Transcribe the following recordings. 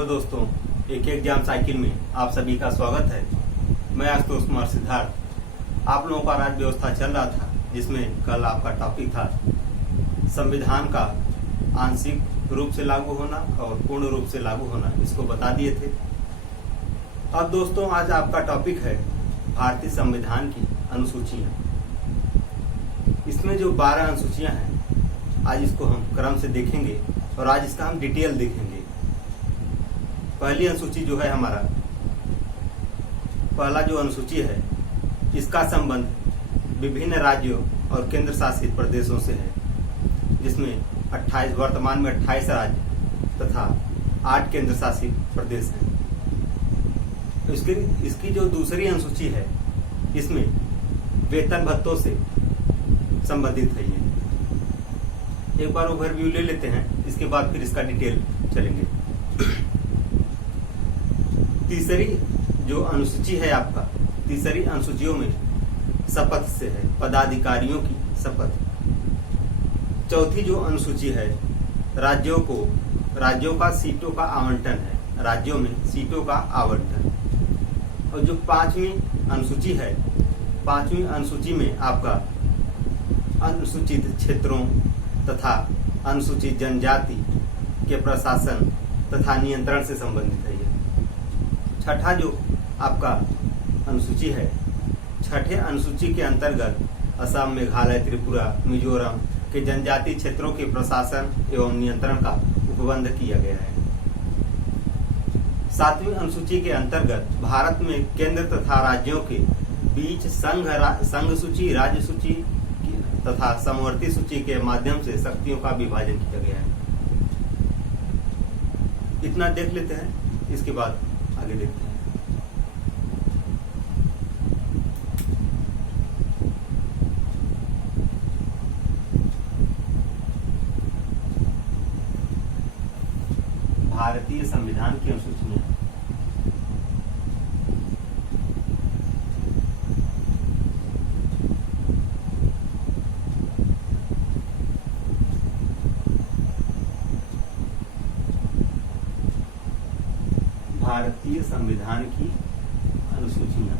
Hello दोस्तों, एक exam cycle में आप सभी का स्वागत है। मैं आशुतोष कुमार सिद्धार्थ। आप लोगों का राज्य व्यवस्था चल रहा था, जिसमें कल आपका टॉपिक था संविधान का आंशिक रूप से लागू होना और पूर्ण रूप से लागू होना। इसको बता दिए थे। अब दोस्तों, आज आपका टॉपिक है भारतीय संविधान की अनुसूचियां। इसमें जो 12 अनुसूचियां हैं, आज इसको हम क्रम से देखेंगे और आज इसका हम डिटेल देखेंगे। पहली अनुसूची जो है हमारा, पहला जो अनुसूची है, इसका संबंध विभिन्न राज्यों और केंद्र शासित प्रदेशों से है, जिसमें 28 वर्तमान में 28 राज्य तथा 8 केंद्र शासित प्रदेश हैं। इसकी जो दूसरी अनुसूची है, इसमें वेतन भत्तों से संबंधित है। ये एक बार ओवरव्यू ले लेते हैं, इसके बाद फिर इसका डिटेल चलेंगे। तीसरी जो अनुसूची है आपका, तीसरी अनुसूचियों में शपथ से है, पदाधिकारियों की शपथ। चौथी जो अनुसूची है, राज्यों का सीटों का आवंटन है, राज्यों में सीटों का आवंटन। और जो पांचवी अनुसूची है, पांचवी अनुसूची में आपका अनुसूचित क्षेत्रों तथा अनुसूचित जनजाति के प्रशासन तथा नियंत्रण से संबंधित है। छठा जो आपका अनुसूची है, छठे अनुसूची के अंतर्गत असम, मेघालय, त्रिपुरा, मिजोरम के जनजातीय क्षेत्रों के प्रशासन एवं नियंत्रण का उपबंध किया गया है। सातवीं अनुसूची के अंतर्गत भारत में केंद्र तथा राज्यों के बीच संघ सूची, राज्य सूची तथा समवर्ती सूची के माध्यम से शक्तियों का विभाजन किया गया है। इतना देख लेते हैं, इसके बाद आगे देखते हैं। भारतीय संविधान की अनुसूचियां। भारतीय संविधान की अनुसूचियां,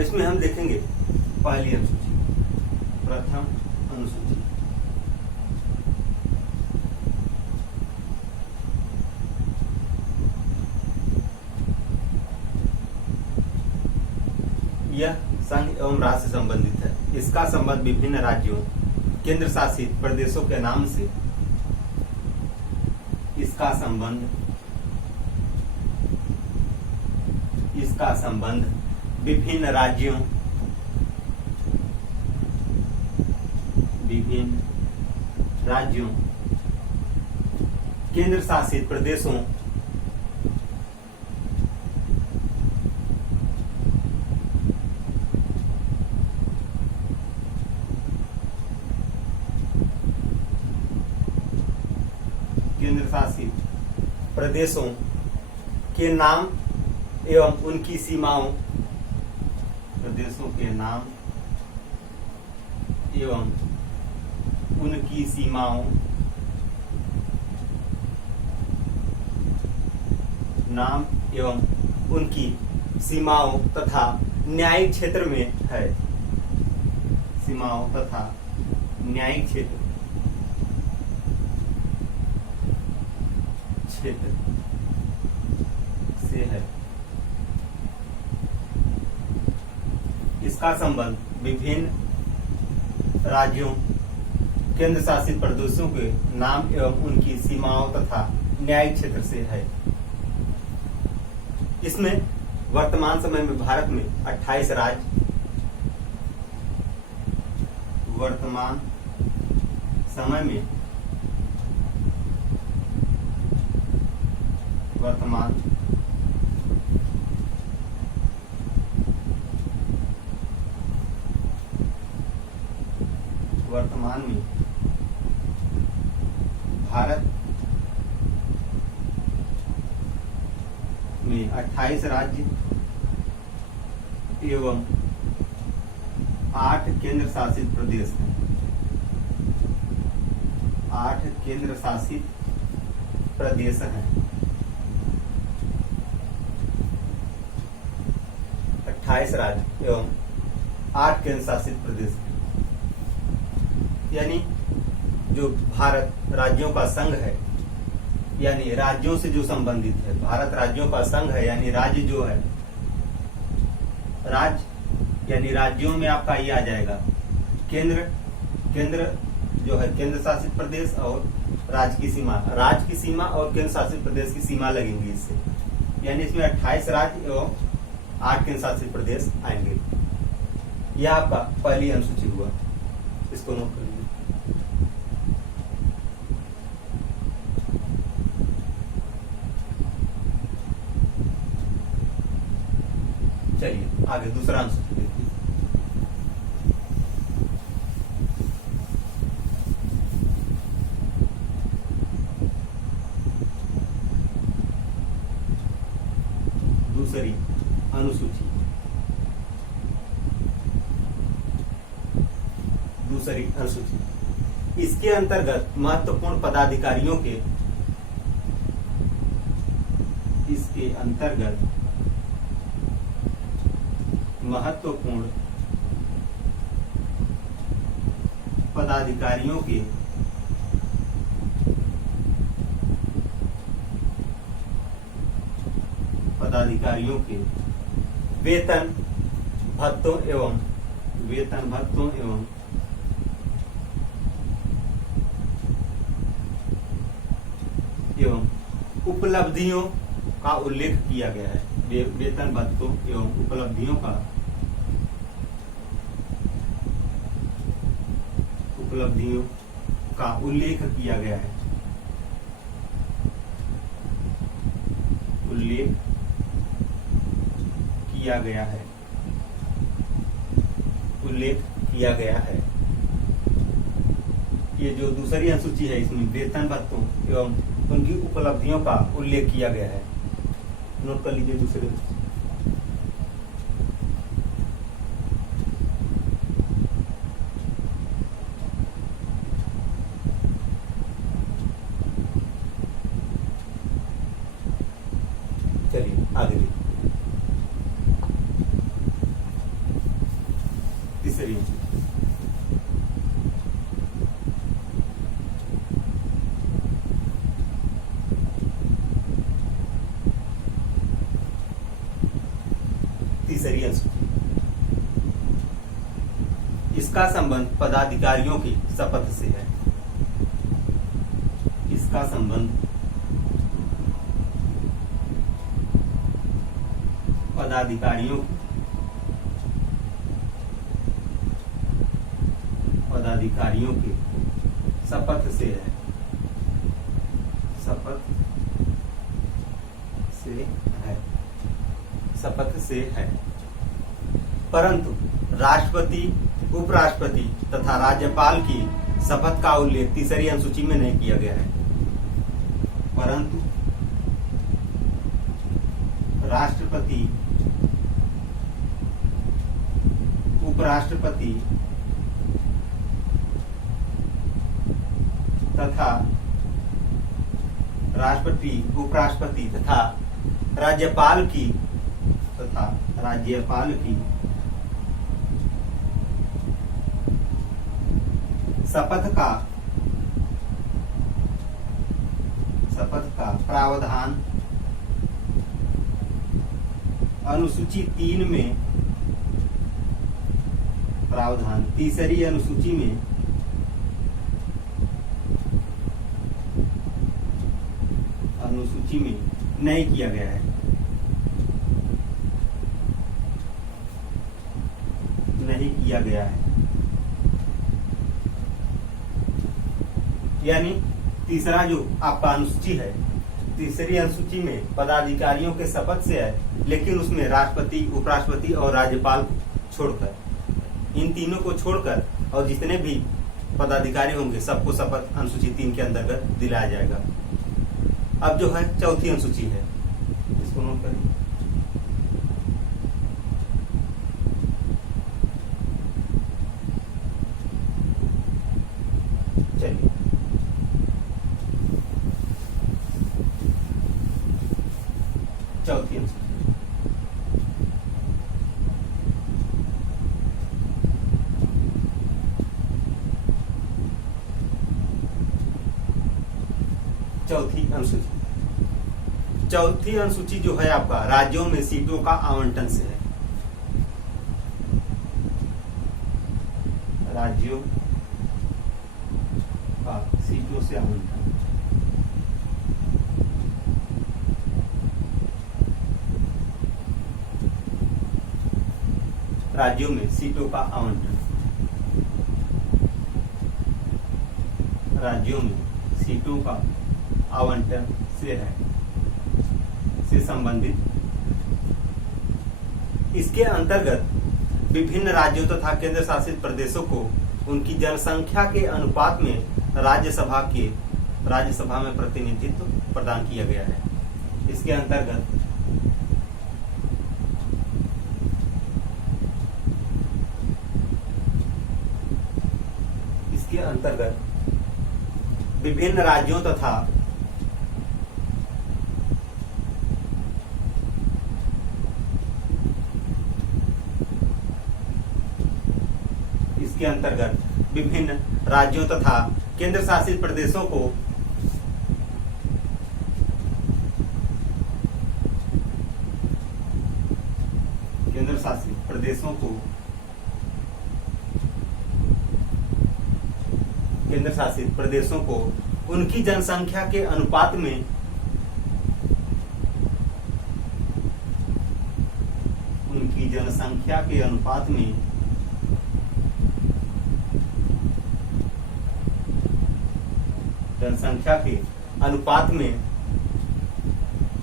इसमें हम देखेंगे पहली अनुसूची, प्रथम अनुसूची। यह संघ एवं राज्य से संबंधित है। इसका संबंध विभिन्न राज्यों, केंद्र शासित प्रदेशों के नाम से इसका संबंध विभिन्न राज्यों, केंद्र शासित प्रदेशों के नाम एवं उनकी सीमाओं, प्रदेशों के नाम एवं उनकी सीमाओं, नाम एवं उनकी सीमाओं तथा न्यायिक क्षेत्र में है, सीमाओं तथा न्यायिक क्षेत्र से है। इसका संबंध विभिन्न राज्यों, केंद्र शासित प्रदेशों के नाम एवं उनकी सीमाओं तथा न्यायिक क्षेत्र से है। इसमें वर्तमान समय में भारत में 28 राज्य, वर्तमान समय में वर्तमान में भारत में 28 राज्य एवं 8 केंद्र शासित प्रदेश हैं। 8 केंद्र शासित प्रदेश हैं। 28 राज्य एवं 8 केंद्र शासित प्रदेश हैं। यानी जो भारत राज्यों का संघ है, यानी राज्यों से जो संबंधित है, भारत राज्यों का संघ है, यानी राज्य जो है, राज्य यानी राज्यों में आपका ये आ जाएगा केंद्र जो है केंद्र शासित प्रदेश, और राज्य की सीमा और केंद्र शासित प्रदेश की सीमा लगेंगी इससे। यानी इसमें 28 राज्य एवं 8 केंद्र शासित प्रदेश आएंगे। यह आपका पहली अनुसूची हुआ, इसको नोट कर लीजिए। चलिए आगे दूसरा अनुसूची देखिए। दूसरी अनुसूची इसके अंतर्गत महत्वपूर्ण पदाधिकारियों के पदाधिकारियों के वेतन भत्तों एवं उपलब्धियों का उल्लेख किया गया है। वेतन भत्तों एवं उपलब्धियों का उल्लेख किया गया है। उल्लेख किया गया है। ये जो दूसरी अनुसूची है, इसमें वेतन भत्तों एवं उनकी उपलब्धियों का उल्लेख किया गया है। नोट कर लीजिए दूसरे। चलिए आगे देखिए। तीसरी अनुसूची इसका संबंध पदाधिकारियों की शपथ से है। इसका संबंध पदाधिकारियों की शपथ से है। शपथ से है। परंतु राष्ट्रपति, उपराष्ट्रपति तथा राज्यपाल की शपथ का उल्लेख तीसरी अनुसूची में नहीं किया गया है। परंतु राष्ट्रपति, उपराष्ट्रपति तथा उपराष्ट्रपति तथा राज्यपाल की शपथ का प्रावधान अनुसूची 3 में, तीसरी अनुसूची में नहीं किया गया है। यानी तीसरा जो आपका अनुसूची है, तीसरी अनुसूची में पदाधिकारियों के शपथ से है, लेकिन उसमें राष्ट्रपति, उपराष्ट्रपति और राज्यपाल को छोड़कर, इन तीनों को छोड़कर और जितने भी पदाधिकारी होंगे सबको शपथ अनुसूची 3 के अंतर्गत दिलाया जाएगा। अब जो है चौथी अनुसूची है, इसको नोट करिए। चलिए चौथी अनुसूची। चौथी अनुसूची जो है आपका राज्यों में सीटों का आवंटन से है। राज्यों का सीटों से आवंटन। राज्यों में सीटों का आवंटन। राज्यों में सीटों का आवंटन से है, से संबंधित। इसके अंतर्गत विभिन्न राज्यों तथा केंद्र शासित प्रदेशों को उनकी जनसंख्या के अनुपात में राज्यसभा में प्रतिनिधित्व प्रदान किया गया है। इसके अंतर्गत विभिन्न राज्यों तथा विभिन्न राज्यों तथा केंद्र शासित प्रदेशों को उनकी जनसंख्या के अनुपात में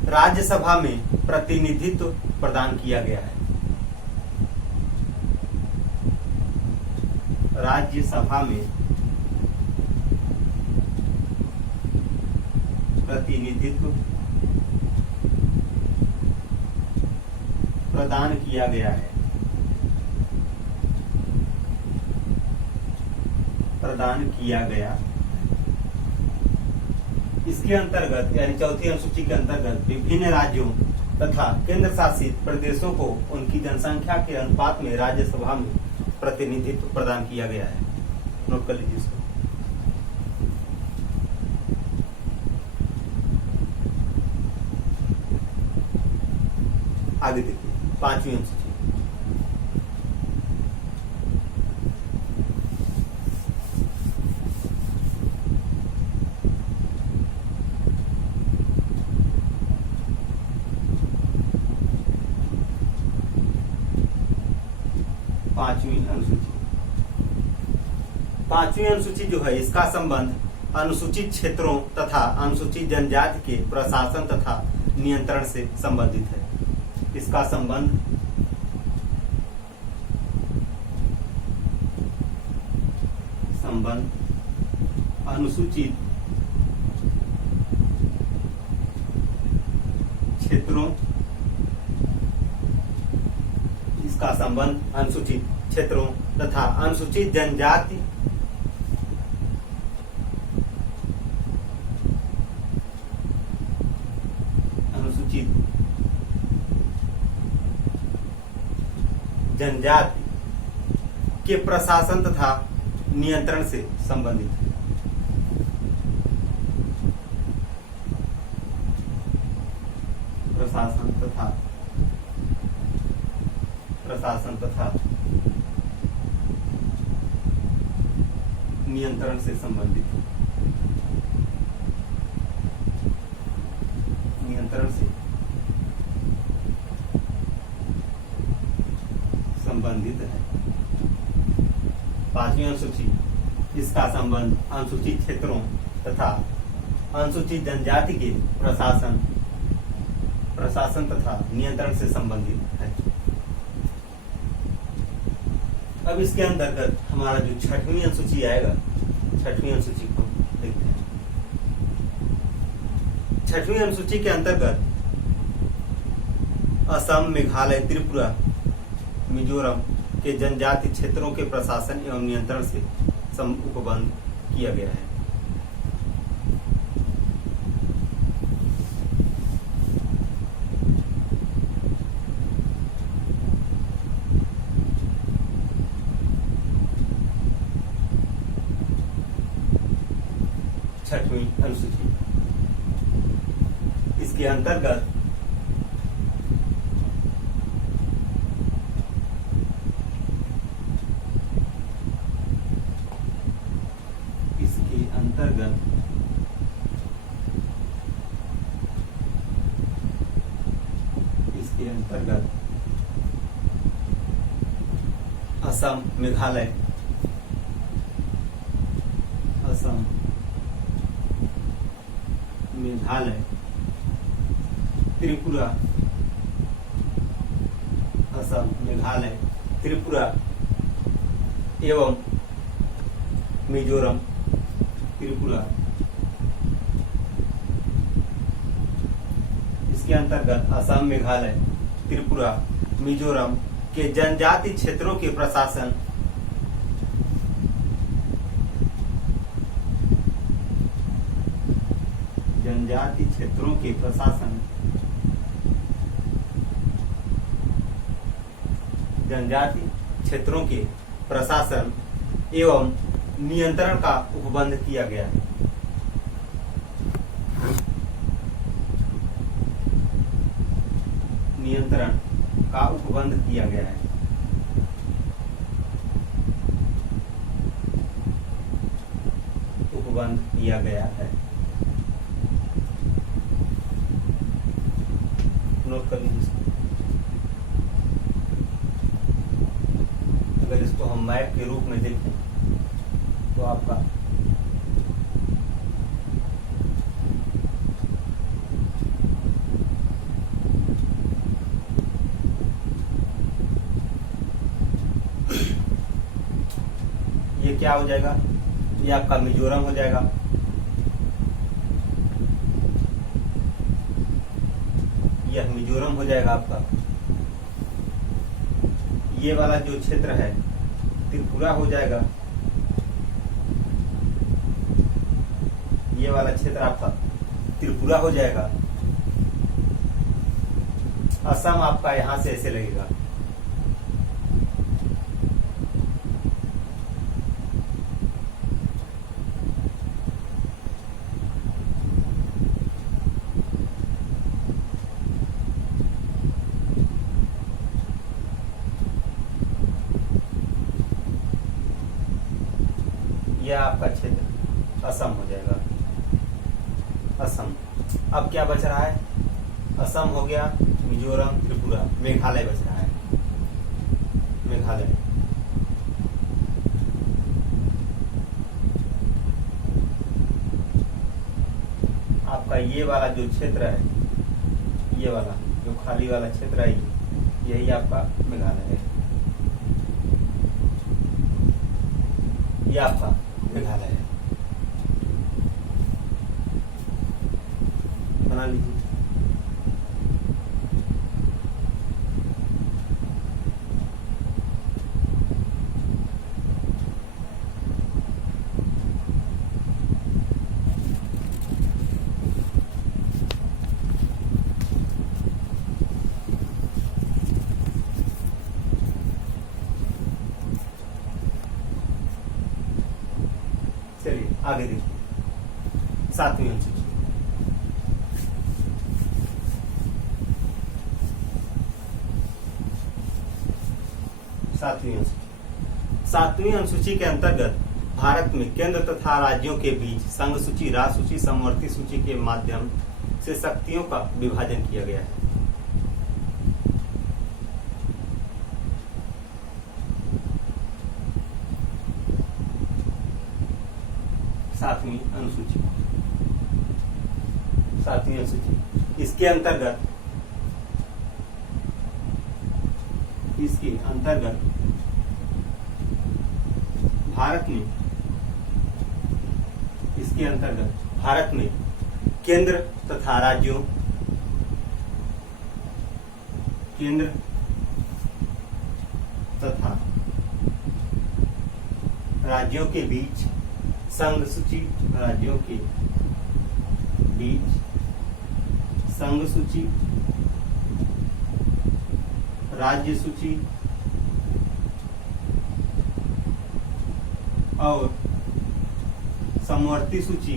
राज्यसभा में प्रतिनिधित्व प्रदान किया गया है। राज्यसभा में प्रतिनिधित्व प्रदान किया गया है। इसके अंतर्गत यानी चौथी अनुसूची के अंतर्गत विभिन्न राज्यों तथा केंद्र शासित प्रदेशों को उनकी जनसंख्या के अनुपात में राज्यसभा में प्रतिनिधित्व प्रदान किया गया है। नोट कर लीजिए इसको। आगे देखिए पांचवी अनुसूची। पांचवी अनुसूची जो है इसका संबंध अनुसूचित क्षेत्रों तथा अनुसूचित जनजाति के प्रशासन तथा नियंत्रण से संबंधित है। इसका संबंध अनुसूचित क्षेत्रों तथा अनुसूचित जनजाति के प्रशासन तथा नियंत्रण से संबंधित है। प्रशासन तथा नियंत्रण से संबंधित है। पांचवी अनुसूची इसका संबंध अनुसूचित क्षेत्रों तथा अनुसूचित जनजाति के प्रशासन तथा नियंत्रण से संबंधित है। अब इसके अंतर्गत हमारा जो छठवीं अनुसूची आएगा, छठवीं अनुसूची को देखते हैं। छठवीं अनुसूची के अंतर्गत असम, मेघालय, त्रिपुरा, मिजोरम के जनजाति क्षेत्रों के प्रशासन एवं नियंत्रण से उपबंध किया गया है। छठवीं अनुसूची इसके अंतर्गत इसके अंतर्गत असम, मेघालय, असम, मेघालय, त्रिपुरा, असम, मेघालय, त्रिपुरा एवं मिजोरम, त्रिपुरा, इसके अंतर्गत असम, मेघालय, त्रिपुरा, मिजोरम के जनजाति क्षेत्रों के प्रशासन जनजाति क्षेत्रों के प्रशासन जनजाति क्षेत्रों के प्रशासन एवं नियंत्रण का उपबंध किया गया है। नियंत्रण का उपबंध किया गया है। उपबंध किया गया है। नोट कर लीजिए इसको। अगर इसको हम मैप के रूप में देखें तो आपका ये क्या हो जाएगा, ये आपका मिजोरम हो जाएगा। यह मिजोरम हो जाएगा आपका। ये वाला जो क्षेत्र है त्रिपुरा हो जाएगा। ये वाला क्षेत्र आपका त्रिपुरा हो जाएगा। असम आपका यहां से ऐसे लगेगा। यह आपका क्षेत्र असम हो जाएगा। असम। अब क्या बच रहा है, असम हो गया, मिजोरम, त्रिपुरा, मेघालय बच रहा है। मेघालय। आपका ये वाला जो क्षेत्र है, ये वाला जो खाली वाला क्षेत्र है, यही आपका मेघालय है। ये आपका मेघालय है। बना लीजिए। चलिए आगे देखिए। 7वीं अनुसूची। 7वीं अनुसूची के अंतर्गत भारत में केंद्र तथा राज्यों के बीच संघ सूची, राज सूची, समवर्ती सूची के माध्यम से शक्तियों का विभाजन किया गया है। सातवीं अनुसूची। इसके अंतर्गत भारत में केंद्र तथा राज्यों के बीच संघ सूची, राज्यों के बीच संघ सूची, राज्य सूची और समवर्ती सूची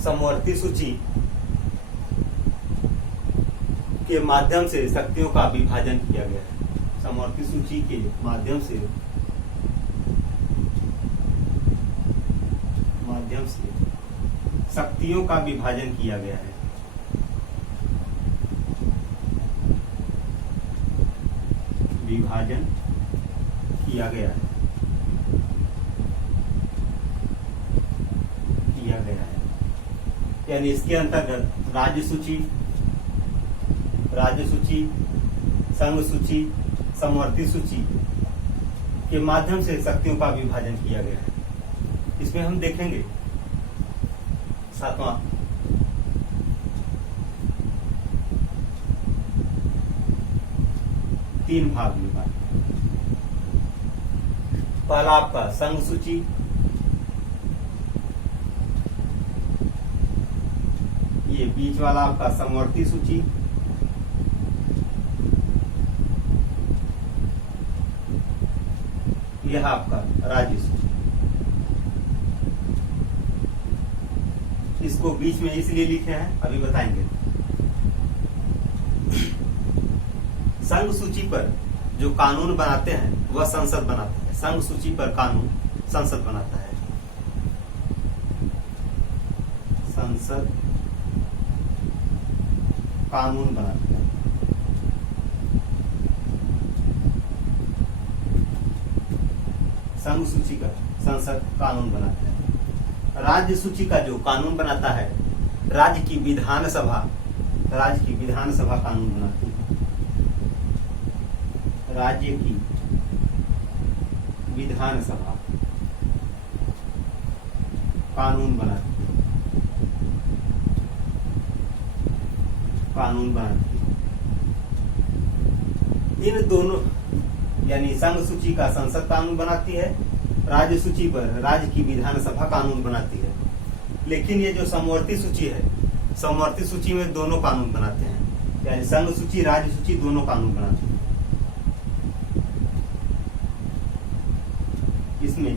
समवर्ती सूची के माध्यम से शक्तियों का विभाजन किया गया है। समवर्ती सूची के माध्यम से शक्तियों का विभाजन किया गया है। विभाजन किया गया है। यानी इसके अंतर्गत राज्य सूची, संघ सूची, समवर्ती सूची के माध्यम से शक्तियों का विभाजन किया गया है। इसमें हम देखेंगे 7वां तीन भाग में बात। पहला आपका संघ सूची, ये बीच वाला आपका समवर्ती सूची, यह आपका राज्य सूची। इसको बीच में इसलिए लिखे हैं, अभी बताएंगे। संघ सूची पर जो कानून बनाते हैं वह संसद बनाता है। संघ सूची पर कानून संसद बनाता है। संसद कानून बनाता है। संघ सूची का संसद कानून बनाता है। राज्य सूची का जो कानून बनाता है, राज्य की विधानसभा कानून बनाती है। राज्य की विधानसभा कानून बनाती है। इन दोनों यानी संघ सूची का संसद कानून बनाती है, राज्य सूची पर राज्य की विधानसभा कानून बनाती है। लेकिन ये जो समवर्ती सूची है, समवर्ती सूची में दोनों कानून बनाते हैं, यानी संघ सूची, राज्य सूची दोनों कानून बनाते हैं। इसमें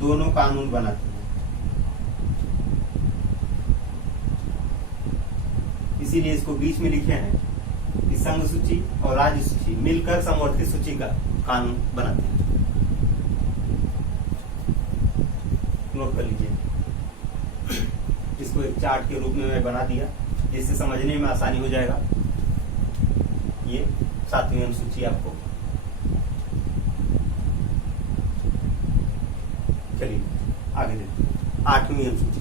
दोनों कानून बनाते हैं। इसीलिए इसको बीच में लिखे हैं कि संघ सूची और राज्य सूची मिलकर समवर्ती सूची का कानून बनाते हैं। नोट कर लीजिए। इसको एक चार्ट के रूप में मैं बना दिया, जिससे समझने में आसानी हो जाएगा। ये 7वीं अनुसूची आपको, चलिए आगे देखते हैं। 8वीं अनुसूची,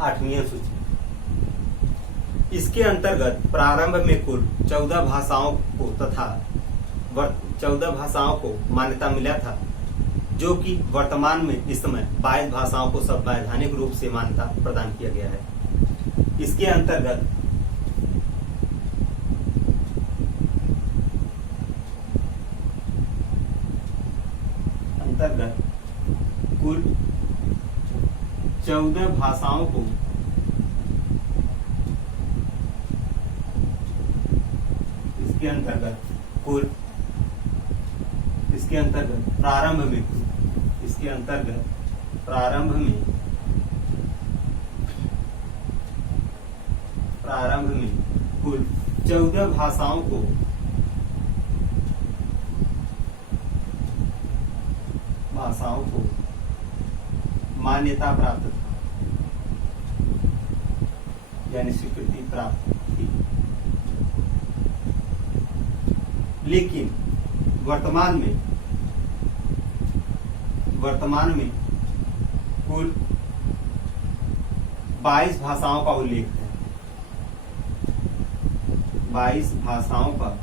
आठवीं अनुसूची। इसके अंतर्गत प्रारंभ में कुल 14 भाषाओं को तथा 14 भाषाओं को मान्यता मिला था, जो कि वर्तमान में इस समय 22 भाषाओं को संवैधानिक रूप से मान्यता प्रदान किया गया है। इसके अंतर्गत कुल 14 भाषाओं को इसके अंतर्गत प्रारंभ में कुल 14 भाषाओं को मान्यता प्राप्त था, यानी स्वीकृति प्राप्त थी। लेकिन वर्तमान में कुल 22 भाषाओं का उल्लेख है। 22 भाषाओं का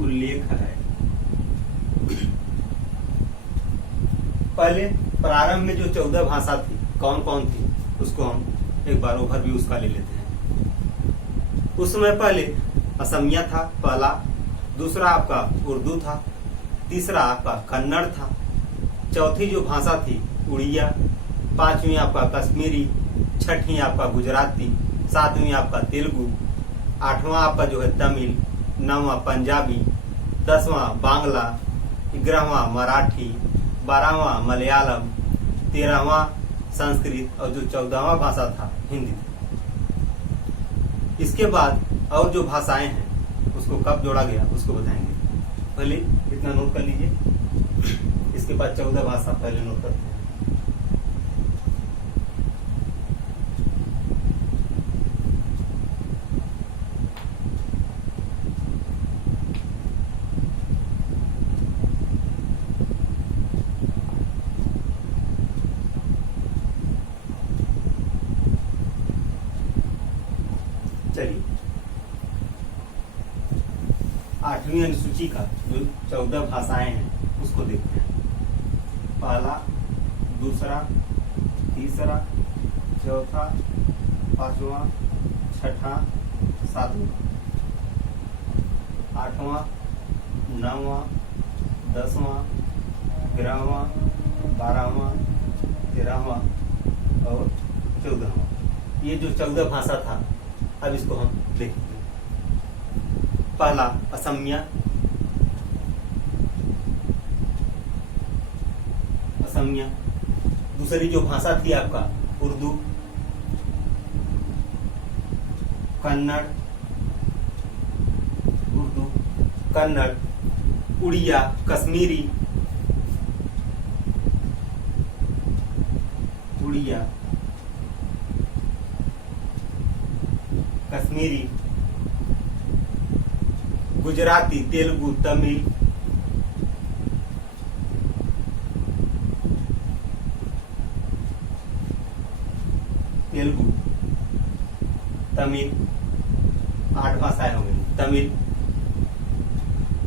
उल्लेख है। पहले प्रारंभ में जो 14 भाषा थी, कौन कौन थी, उसको हम एक बार ओवरव्यू उसका ले लेते हैं। उस समय पहले असमिया था पहला, दूसरा आपका उर्दू था, तीसरा आपका कन्नड़ था, चौथी जो भाषा थी उड़िया, पांचवी आपका कश्मीरी, छठवीं आपका गुजराती, सातवीं आपका तेलुगु, आठवां आपका जो है तमिल, नौवां पंजाबी, 10वां बांग्ला, 11वां मराठी, 12वां मलयालम, 13वां संस्कृत और जो 14वां भाषा था हिंदी। इसके बाद और जो भाषाएं हैं उसको कब जोड़ा गया उसको बताएंगे। पहले इतना नोट कर लीजिए, इसके बाद 14 भाषा पहले नोट करते हैं। चलिए 8वीं अनुसूची का जो 14 भाषाएं हैं उसको देखते हैं। पहला, दूसरा, तीसरा, चौथा, पांचवा, छठा, सातवां, आठवां, नौवां, 10वां, 11वां, 12वां, 13वां और 14वां। ये जो 14 भाषा था अब इसको हम देखेंगे। पहला असमिया, असमिया। दूसरी जो भाषा थी आपका उर्दू, कन्नड़, उर्दू, कन्नड़, उड़िया, कश्मीरी, उड़िया, कश्मीरी, गुजराती, तेलुगु, तमिल, तेलुगु, तमिल, 8 भाषाएं हो गई। तमिल,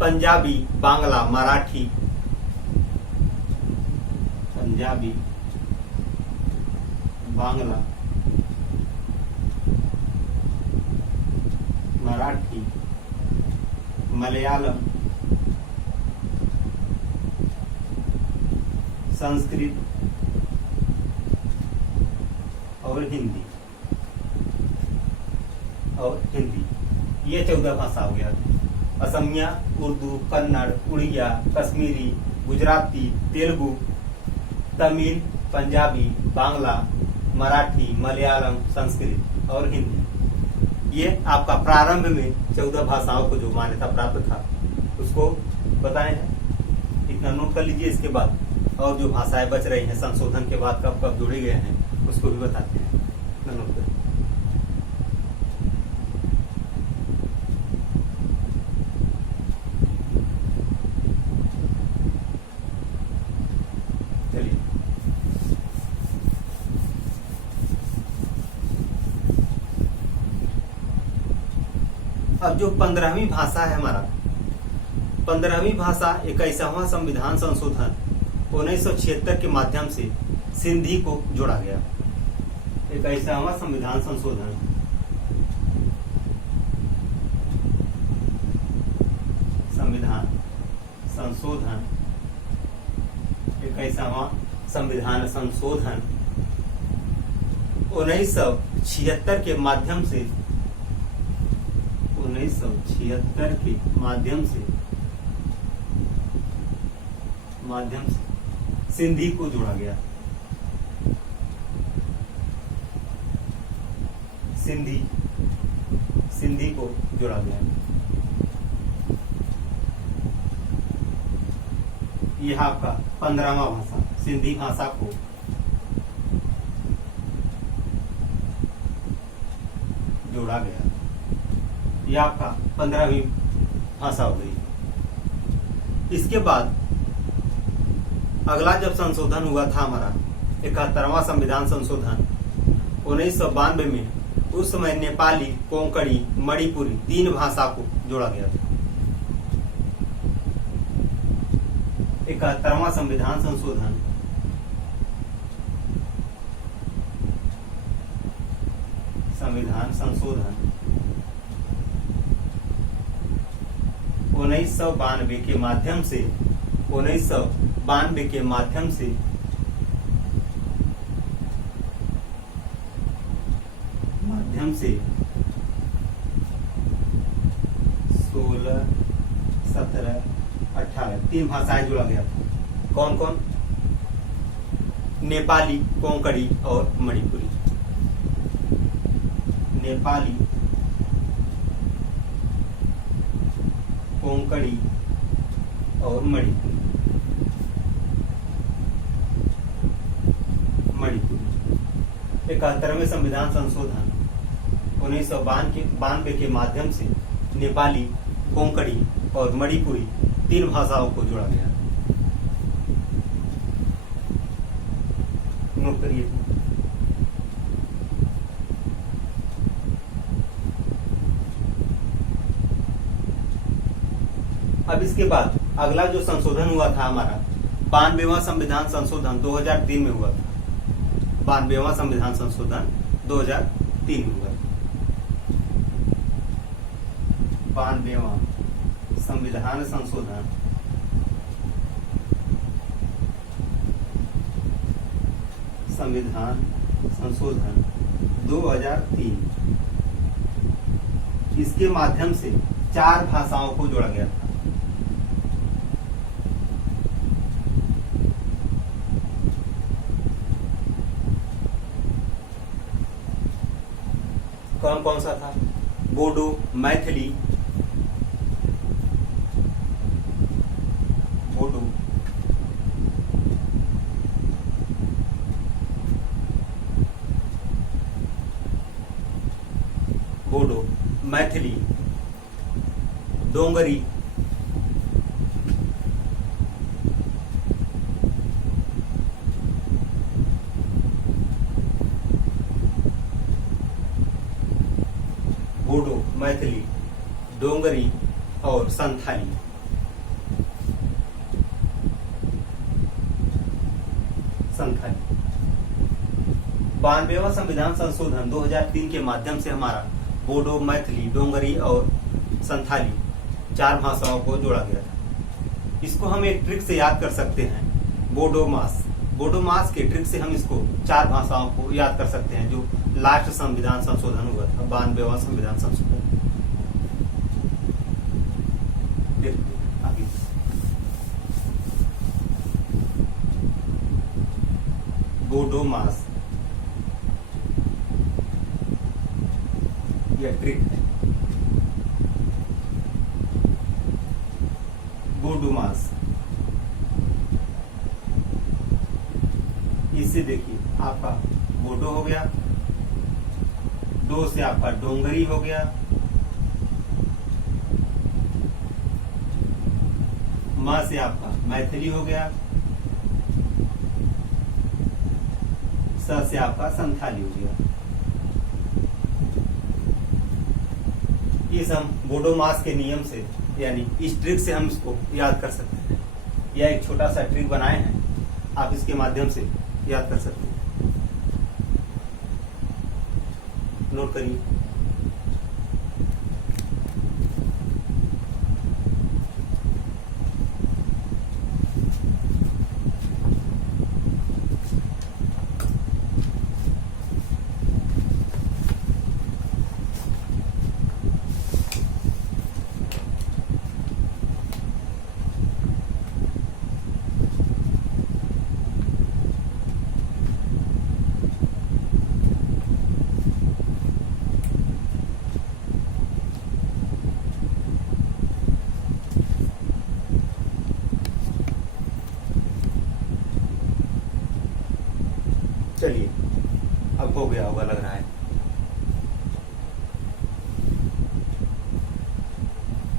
पंजाबी, बांग्ला, मराठी, पंजाबी, बांग्ला, मराठी, मलयालम, संस्कृत और हिंदी ये 14 भाषा हो गया। असमिया, उर्दू, कन्नड़, उड़िया, कश्मीरी, गुजराती, तेलुगु, तमिल, पंजाबी, बांग्ला, मराठी, मलयालम, संस्कृत और हिंदी। ये आपका प्रारंभ में 14 भाषाओं को जो मान्यता प्राप्त था उसको बताए हैं। इतना नोट कर लीजिए। इसके बाद और जो भाषाएं बच रही हैं संशोधन के बाद कब कब जोड़े गए हैं उसको भी बताते हैं। इतना नोट करिए। चलिए अब जो 15वीं भाषा है हमारा, 15वीं भाषा 21वां संविधान संशोधन 1976 के माध्यम से सिंधी को जोड़ा गया। 21वां संविधान संशोधन संशोधन 21वां संविधान संशोधन 1976 के माध्यम से 1976 के माध्यम से सिंधी को जोड़ा गया। सिंधी को जोड़ा गया। यह आपका 15वां भाषा, सिंधी भाषा को जोड़ा गया। यह आपका 15वीं भाषा हो गई। इसके बाद अगला जब संशोधन हुआ था हमारा 71वां संविधान संशोधन 1992 में, उस समय नेपाली, कोंकणी, मणिपुरी 3 भाषा को जोड़ा गया था। 71वां संविधान संशोधन 1992 के माध्यम से 1992 के माध्यम से 16, 17, 18 3 भाषाएं जोड़ा गया था। कौन कौन? नेपाली, कोंकणी और मणिपुरी। नेपाली, कोंकणी और मणिपुरी। 71वें संविधान संशोधन 1992 के माध्यम से नेपाली, कोंकणी और मणिपुरी 3 भाषाओं को जोड़ा गया। नोट करिए। अब इसके बाद अगला जो संशोधन हुआ था हमारा 92वां संविधान संशोधन 2003 में हुआ था। 92वां संविधान संशोधन 2003 में हुआ था। 92वां संविधान संशोधन संविधान संशोधन 2003, इसके माध्यम से 4 भाषाओं को जोड़ा गया था। कौन कौन सा था? बोडो, मैथिली, बोडो, बोडो, मैथिली, डोंगरी, बोडो, मैथिली, डोंगरी और संथाली। संथाली 92वां संविधान संशोधन 2003 के माध्यम से हमारा बोडो, मैथिली, डोंगरी और संथाली 4 भाषाओं को जोड़ा गया था। इसको हम एक ट्रिक से याद कर सकते हैं। बोडो मास के ट्रिक से हम इसको 4 भाषाओं को याद कर सकते हैं जो लास्ट संविधान संशोधन हुआ था, 92वां संविधान संशोधन। आगे बोडो मास, यह ट्रिक है। बोडो मास, इससे देखिए आपका बोडो हो गया, दो से आपका डोंगरी हो गया, मां से आपका मैथिली हो गया, स से आपका संथाली हो गया। इस हम बोडो मास के नियम से यानी इस ट्रिक से हम इसको याद कर सकते हैं। यह एक छोटा सा ट्रिक बनाए हैं, आप इसके माध्यम से याद कर सकते हैं। नोट करिए। चलिए, अब हो गया होगा लग रहा है।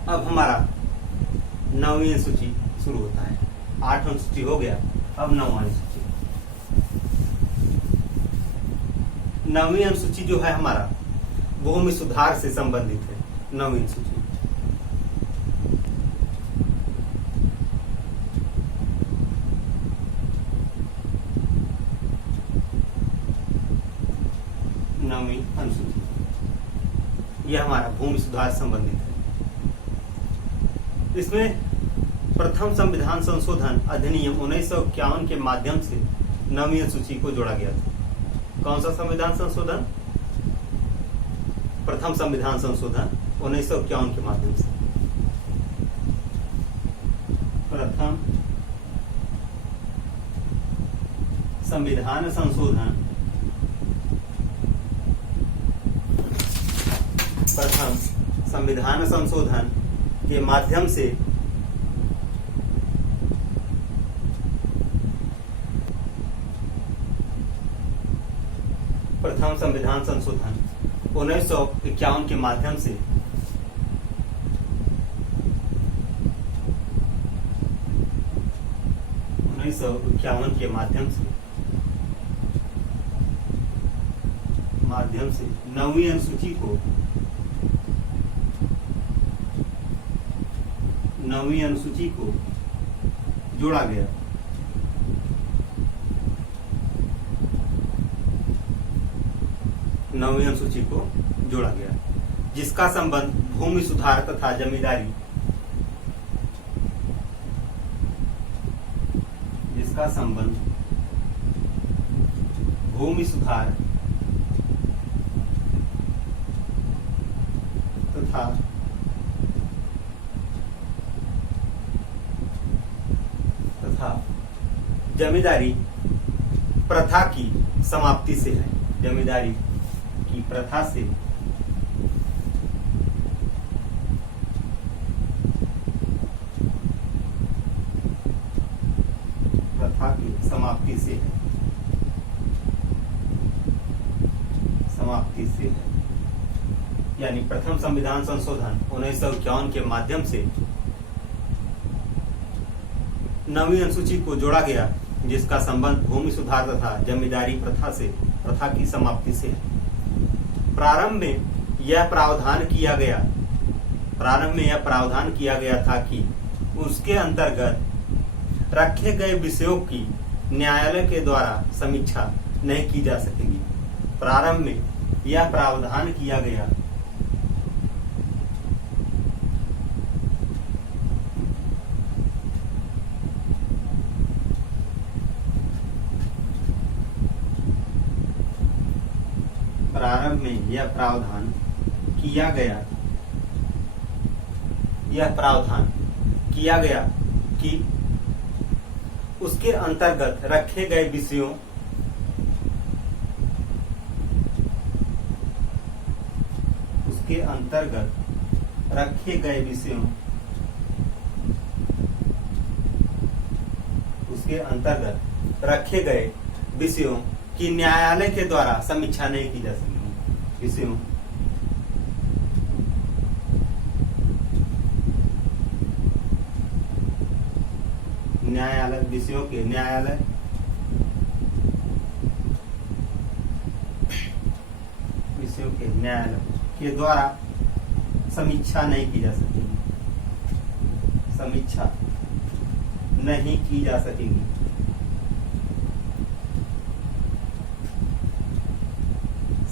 अब हमारा 9वीं अनुसूची शुरू होता है। 8 अनुसूची हो गया, अब 9वां अनुसूची। 9वीं अनुसूची जो है हमारा भूमि सुधार से संबंधित है। 9वीं अनुसूची अनुसूची यह हमारा भूमि सुधार संबंधित है। इसमें प्रथम संविधान संशोधन अधिनियम 1951 के माध्यम से 9वीं अनुसूची को जोड़ा गया था। कौन सा संविधान संशोधन? प्रथम संविधान संशोधन 1951 के माध्यम से। प्रथम संविधान संशोधन, प्रथम संविधान संशोधन के माध्यम से प्रथम संविधान संशोधन 1951 के माध्यम से के माध्यम से 9वीं अनुसूची को जोड़ा गया। नौवीं अनुसूची को जोड़ा गया, जिसका संबंध भूमि सुधार तथा जमींदारी, जिसका संबंध भूमि सुधार तथा जमींदारी प्रथा की समाप्ति से है। जमींदारी की प्रथा से समाप्ति से है। यानी प्रथम संविधान संशोधन 1951 के माध्यम से 9वीं अनुसूची को जोड़ा गया, जिसका संबंध भूमि सुधार तथा जमींदारी प्रथा की समाप्ति से है। प्रारंभ में यह प्रावधान किया गया था कि उसके अंतर्गत रखे गए विषयों की न्यायालय के द्वारा समीक्षा नहीं की जा सकेगी। प्रारंभ में यह प्रावधान किया गया कि उसके अंतर्गत रखे गए विषयों की न्यायालय के द्वारा समीक्षा नहीं की जा सकेगी। न्यायालय के द्वारा समीक्षा नहीं की जा सकेगी।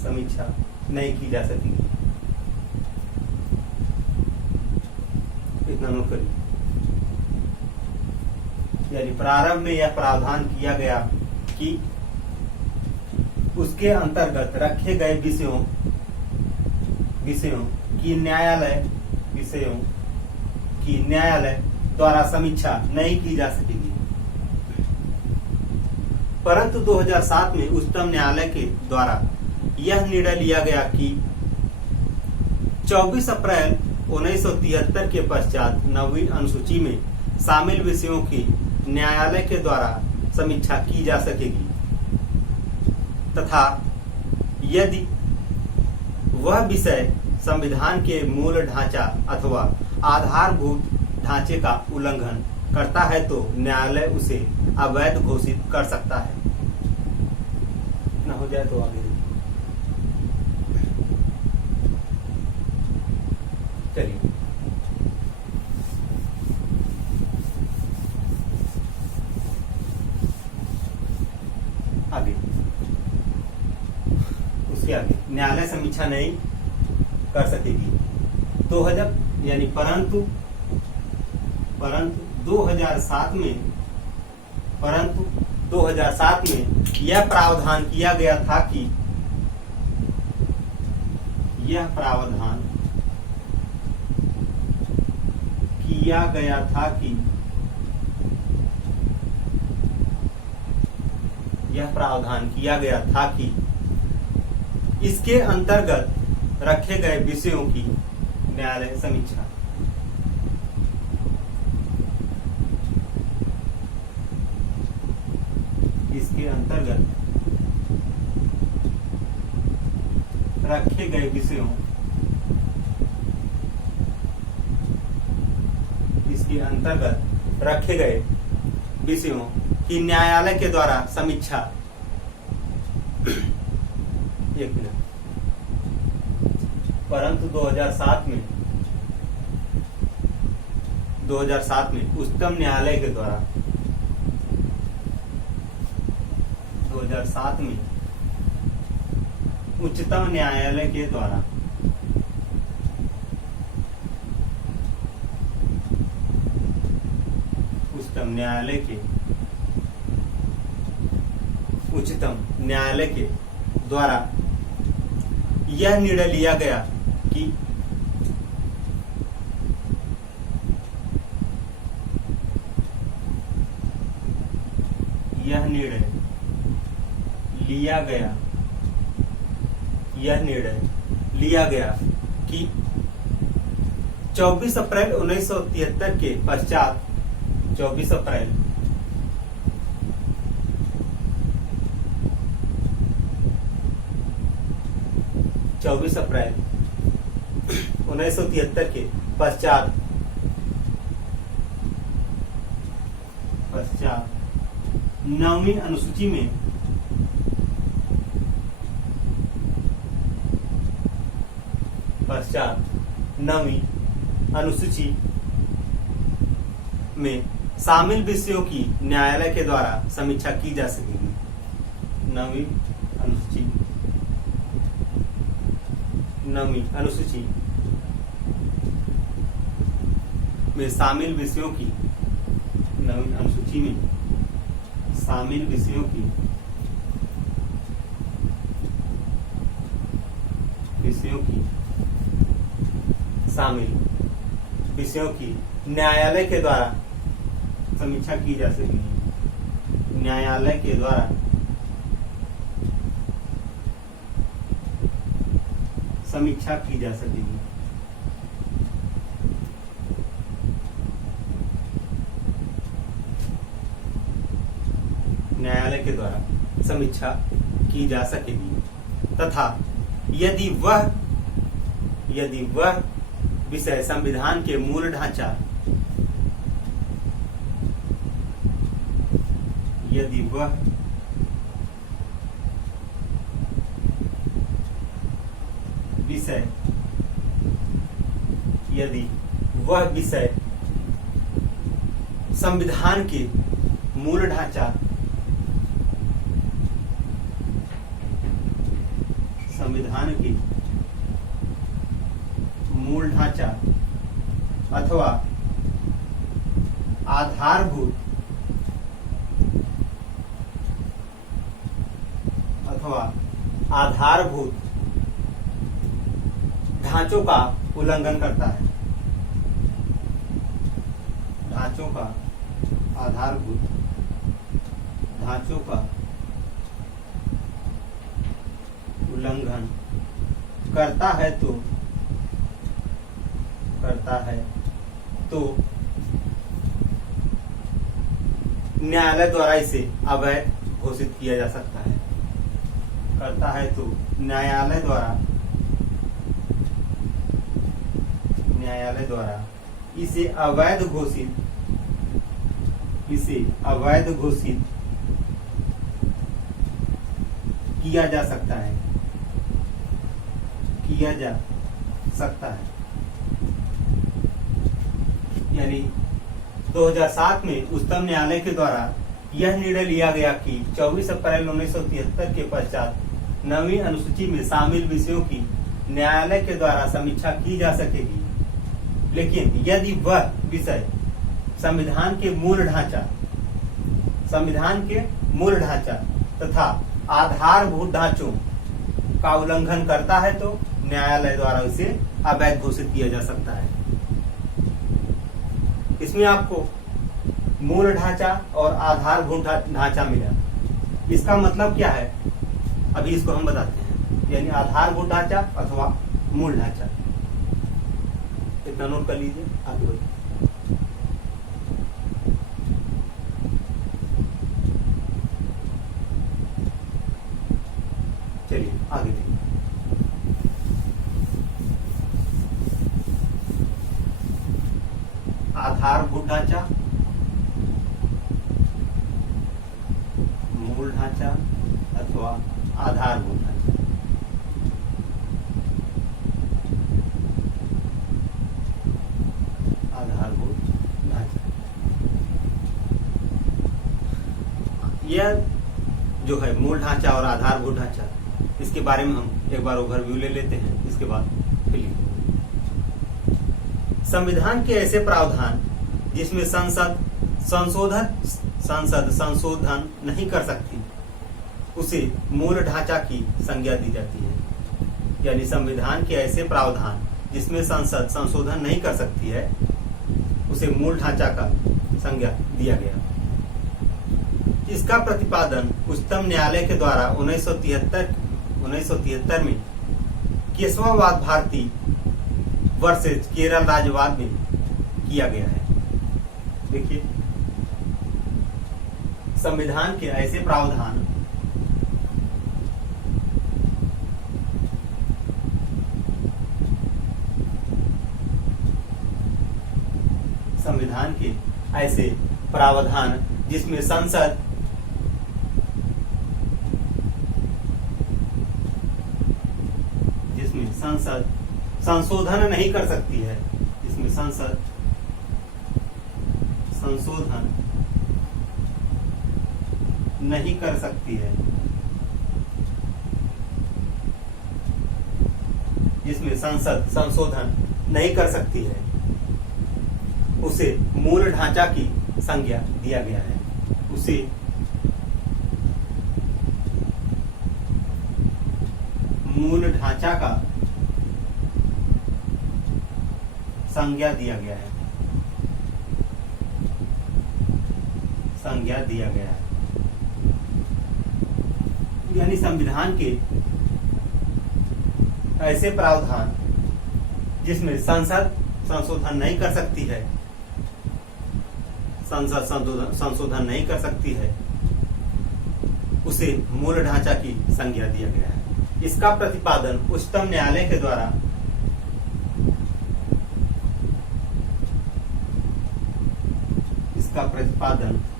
समीक्षा नहीं की जा सकेगी। इतना नोट करिए। यानी प्रारंभ में यह प्रावधान किया गया कि उसके अंतर्गत रखे गए विषयों की न्यायालय द्वारा समीक्षा नहीं की जा सकेगी। परंतु 2007 में उच्चतम न्यायालय के द्वारा यह निर्णय लिया गया कि 24 अप्रैल 1973 के पश्चात 9वीं अनुसूची में शामिल विषयों की न्यायालय के द्वारा समीक्षा की जा सकेगी तथा यदि वह विषय संविधान के मूल ढांचा अथवा आधारभूत ढांचे का उल्लंघन करता है तो न्यायालय उसे अवैध घोषित कर सकता है। न हो जाए तो आगे चलिए। उसके आगे न्यायालय समीक्षा नहीं कर सकेगी। 2000 यानी परंतु परंतु 2007 में यह प्रावधान किया गया था कि इसके अंतर्गत रखे गए विषयों की न्यायालय समीक्षा की न्यायालय के द्वारा समीक्षा। एक मिनट। परंतु 2007 में उच्चतम न्यायालय के द्वारा 2007 में उच्चतम न्यायालय के द्वारा यह निर्णय लिया गया कि यह निर्णय लिया गया कि 24 अप्रैल 1973 के पश्चात 24 अप्रैल 1973 के पश्चात 9वीं अनुसूची में शामिल विषयों की न्यायालय के द्वारा समीक्षा की जा सकेगी। 9वीं अनुसूची में शामिल विषयों की न्यायालय के द्वारा समीक्षा की जा सकेगी। न्यायालय के द्वारा समीक्षा की जा सकेगी। न्यायालय के द्वारा समीक्षा की जा सकेगी तथा यदि वह विषय संविधान के मूल ढांचा संविधान के मूल ढांचा अथवा आधारभूत ढांचों का उल्लंघन करता है। आधारभूत ढांचों का उल्लंघन करता है तो न्यायालय द्वारा इसे अवैध घोषित किया जा सकता है। न्यायालय द्वारा इसे अवैध घोषित किया जा सकता है। यानी 2007 में उच्चतम न्यायालय के द्वारा यह निर्णय लिया गया कि 24 अप्रैल 1973 के पश्चात 9वीं अनुसूची में शामिल विषयों की न्यायालय के द्वारा समीक्षा की जा सकेगी, लेकिन यदि वह विषय संविधान के मूल ढांचा तथा आधारभूत ढांचों का उल्लंघन करता है तो न्यायालय द्वारा उसे अवैध घोषित किया जा सकता है। इसमें आपको मूल ढांचा और आधारभूत ढांचा मिला। इसका मतलब क्या है अभी इसको हम बताते हैं, यानी आधारभूत ढांचा अथवा मूल ढांचा। इतना नोट कर लीजिए, आगे बढ़िए। चलिए आगे देखिए। आधारभूत ढांचा, मूल ढांचा अथवा आधारभूत ढांचा। आधारभूत ढांचा यह जो है मूल ढांचा और आधारभूत ढांचा, इसके बारे में हम एक बार ओवरव्यू ले लेते हैं, इसके बाद फिर संविधान के ऐसे प्रावधान जिसमें संसद संशोधन नहीं कर सकती उसे मूल ढांचा की संज्ञा दी जाती है। यानी संविधान के ऐसे प्रावधान जिसमें संसद संशोधन नहीं कर सकती है उसे मूल ढांचा का संज्ञा दिया गया। इसका प्रतिपादन उच्चतम न्यायालय के द्वारा 1973 में केशवावाद भारती वर्सेज केरल राज्यवाद में किया गया है। देखिए, संविधान के ऐसे प्रावधान जिसमें संसद संशोधन नहीं कर सकती है, जिसमें संसद संशोधन नहीं कर सकती है, जिसमें संसद संशोधन नहीं कर सकती है उसे मूल ढांचा की संज्ञा दिया गया है। उसे मूल ढांचा का संज्ञा दिया गया है, संज्ञा दिया गया है। यानी संविधान के ऐसे प्रावधान जिसमें संसद संशोधन नहीं कर सकती है, संसद संशोधन नहीं कर सकती है, उसे मूल ढांचा की संज्ञा दिया गया है। इसका प्रतिपादन उच्चतम न्यायालय के द्वारा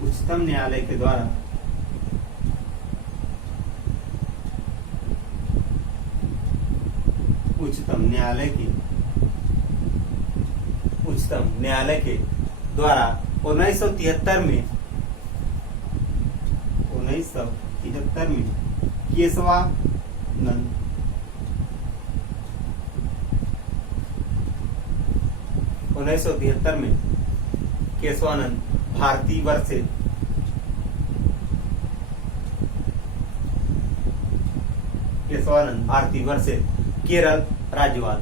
उच्चतम न्यायालय के द्वारा उच्चतम न्यायालय के द्वारा 1973 में केशवानंद केशवानंद भारती वर्सेज केरल राज्यवाद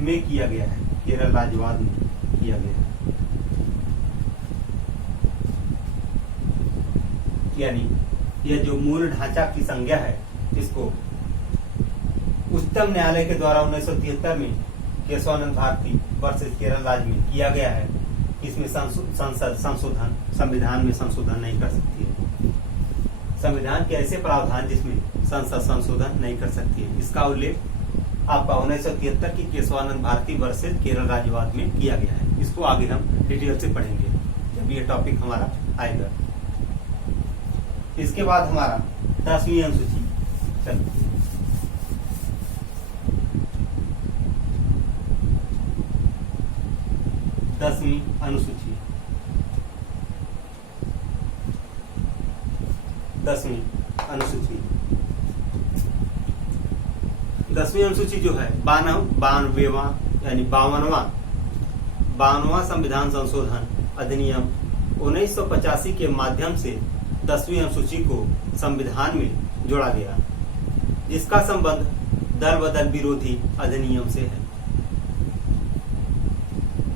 में किया गया है, केरल राज्यवाद में किया गया है। यानी यह जो मूल ढांचा की संज्ञा है, इसको उच्चतम न्यायालय के द्वारा 1973 में केशवानंद भारती वर्सेज केरल राज्य में किया गया है। इसमें संसद संशोधन संविधान में संशोधन नहीं कर सकती है। संविधान के ऐसे प्रावधान जिसमें संसद संशोधन नहीं कर सकती है, इसका उल्लेख आपका 1973 की केशवानंद भारती वर्सेज केरल राज्यवाद में किया गया है। इसको आगे हम डिटेल से पढ़ेंगे जब ये टॉपिक हमारा आएगा। इसके बाद हमारा 10वीं अनुसूची चलती है। 10वीं अनुसूची 10वीं अनुसूची। 10वीं अनुसूची जो है 52वां संविधान संशोधन अधिनियम 1985 के माध्यम से 10वीं अनुसूची को संविधान में जोड़ा गया, जिसका संबंध दल बदल विरोधी अधिनियम से है।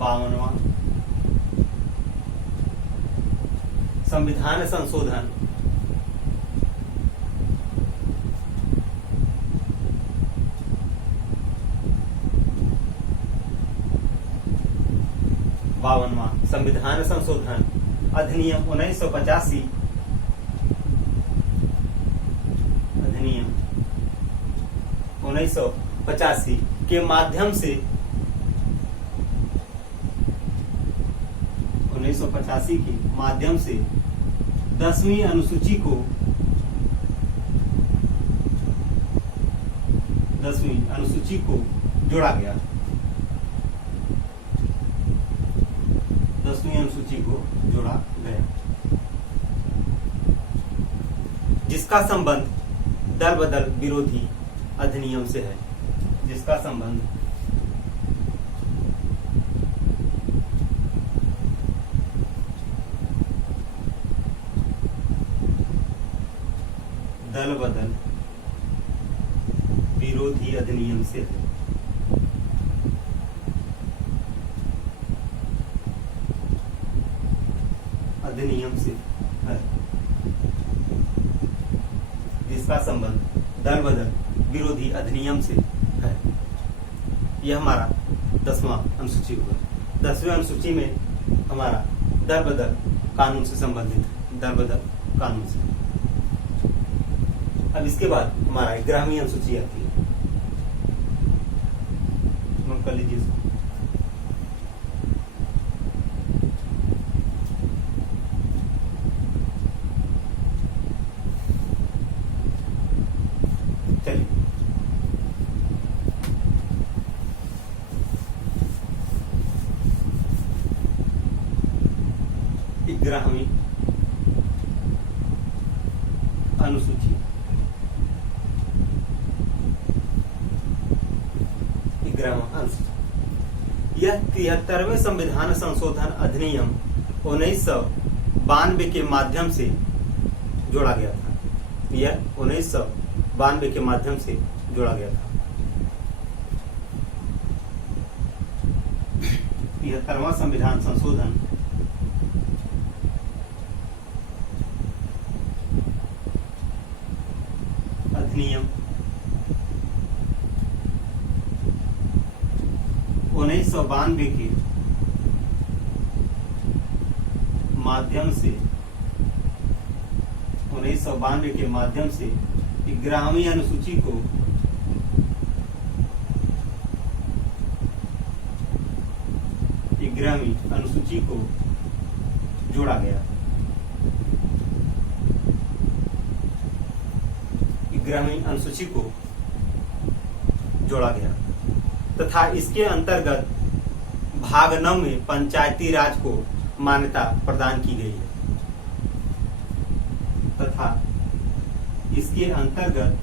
52वां संविधान संशोधन संविधान संशोधन अधिनियम 1985 के माध्यम से 1985 के माध्यम से 10वीं अनुसूची को जोड़ा गया। 10वीं अनुसूची को जोड़ा गया, जिसका संबंध दल बदल विरोधी अधिनियम से है। जिसका संबंध दल बदल विरोधी अधिनियम से है। जिसका संबंध दल बदल विरोधी अधिनियम से है। यह हमारा 10वां अनुसूची होगा। 10वीं अनुसूची में हमारा दल बदल कानून से संबंधित है, दल बदल कानून से। अब इसके बाद हमारा 11वीं अनुसूची आती है, नोट कर लीजिए इसको। चलिए 11वीं अनुसूची। 11वां अनुसूची यह 73वें संविधान संशोधन अधिनियम 1992 के माध्यम से जोड़ा गया था। यह 1992 के माध्यम से जोड़ा गया था। 73वां संविधान संशोधन अधिनियम 1992 के माध्यम से 11वीं अनुसूची को जोड़ा गया। 11वीं अनुसूची को जोड़ा गया तथा इसके अंतर्गत भाग 9 में पंचायती राज को मान्यता प्रदान की गई है। तथा इसके अंतर्गत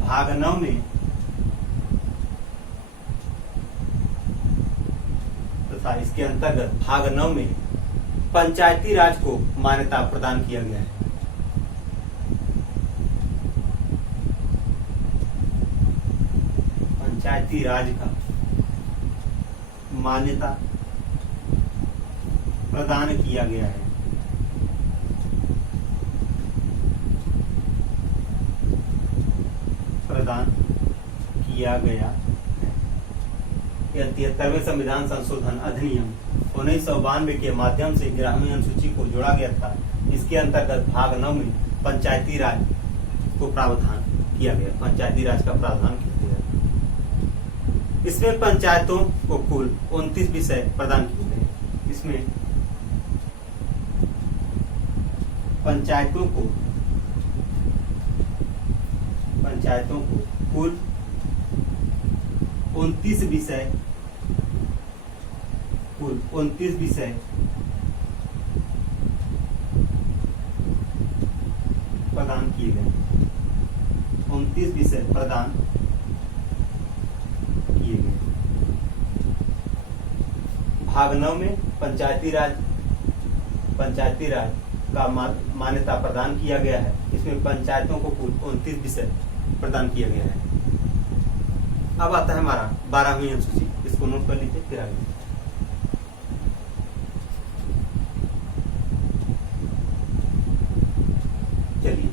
भाग 9 में पंचायती राज को मान्यता प्रदान किया गया है। पंचायती राज का मान्यता प्रदान किया गया है। यह 73वें संविधान संशोधन अधिनियम 1992 के माध्यम से 11वीं अनुसूची को जोड़ा गया था। इसके अंतर्गत भाग 9 में पंचायती राज को प्रावधान किया गया, पंचायती राज का प्रावधान किया गया। इसमें पंचायतों को कुल 29 विषय प्रदान किए गए। इसमें पंचायतों को कुल 29 विषय कुल 29 विषय प्रदान किए गए। 29 विषय प्रदान किए गए। भाग 9 में पंचायती राज का मान्यता प्रदान किया गया है। इसमें पंचायतों को कुल 29 विषय प्रदान किया गया है। अब आता है हमारा 12वीं अनुसूची, इसको नोट कर लीजिए फिर आगे। चलिए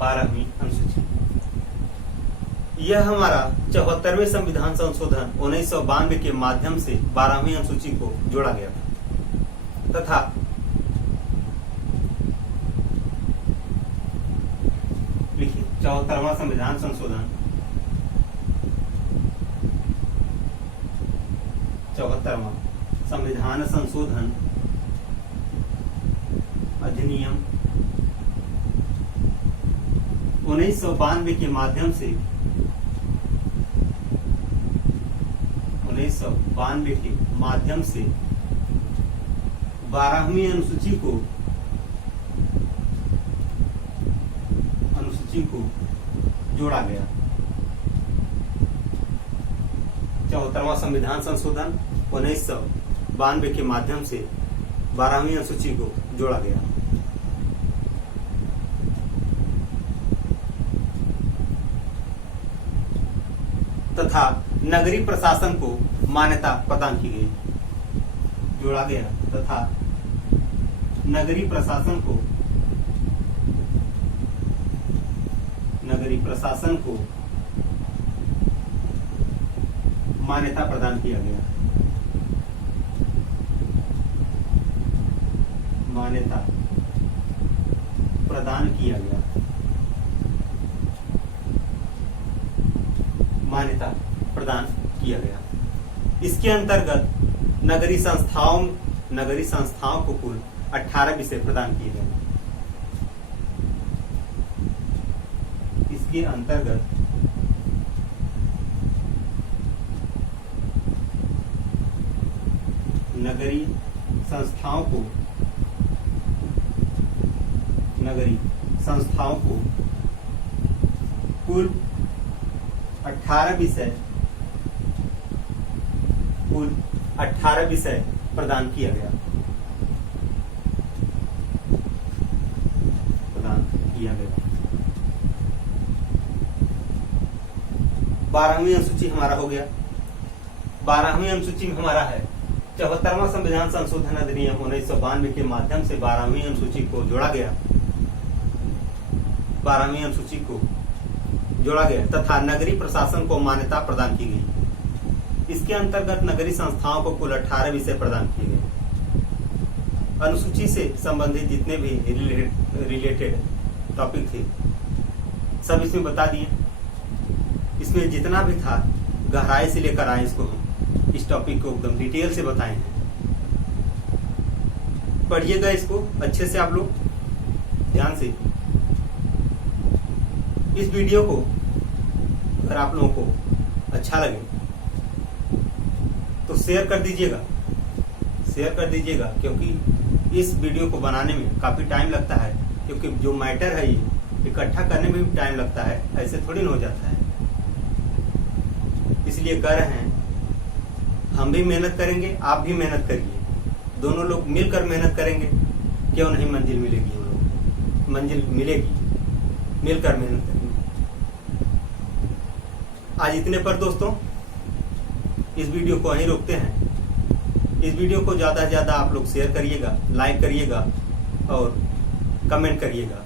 12वीं अनुसूची। यह हमारा 74वें संविधान संशोधन 1992 के माध्यम से 12वीं अनुसूची को जोड़ा गया था तथा लिखिए 74वां संविधान संशोधन 74वां संविधान संशोधन अधिनियम 1992 के माध्यम से 1992 के माध्यम से 12वीं अनुसूची को जोड़ा गया। 74वां संविधान संशोधन 1992 के माध्यम से 12वीं अनुसूची को जोड़ा गया। तथा नगरीय प्रशासन को मान्यता प्रदान की गई। जोड़ा गया तथा नगरीय प्रशासन को मान्यता प्रदान किया गया। मान्यता प्रदान किया गया। मान्यता प्रदान किया गया। इसके अंतर्गत नगरीय संस्थाओं को कुल 18 विषय प्रदान किए गए। इसके अंतर्गत नगरीय संस्थाओं को कुल 18 विषय प्रदान किया गया। 12वीं अनुसूची हमारा हो गया। 12वीं अनुसूची में हमारा है 74वां संविधान संशोधन अधिनियम 1992 के माध्यम से 12वीं अनुसूची को जोड़ा गया। 12वीं अनुसूची को जोड़ा गया तथा नगरीय प्रशासन को मान्यता प्रदान की गई। इसके अंतर्गत नगरीय संस्थाओं को कुल 18 विषय प्रदान किए गए। अनुसूची से संबंधित जितने भी रिलेटेड टॉपिक थे सब इसमें बता दिए। इसमें जितना भी था गहराई से लेकर आए इसको हम इस टॉपिक को एकदम डिटेल से बताए हैं। पढ़िएगा इसको अच्छे से आप लोग ध्यान से। इस वीडियो को अगर आप लोगों को अच्छा लगे तो शेयर कर दीजिएगा क्योंकि इस वीडियो को बनाने में काफी टाइम लगता है, क्योंकि जो मैटर है ये इकट्ठा करने में भी टाइम लगता है, ऐसे थोड़ी ना हो जाता है। इसलिए कर रहे हैं, हम भी मेहनत करेंगे, आप भी मेहनत करिए, दोनों लोग मिलकर मेहनत करेंगे, क्यों नहीं मंजिल मिलेगी। हम लोग मंजिल मिलेगी, मिलकर मेहनत करेंगे। आज इतने पर दोस्तों इस वीडियो को यहीं रोकते हैं। इस वीडियो को ज्यादा से ज्यादा आप लोग शेयर करिएगा, लाइक करिएगा और कमेंट करिएगा।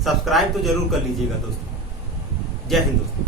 सब्सक्राइब तो जरूर कर लीजिएगा दोस्तों। जय हिंद दोस्तों।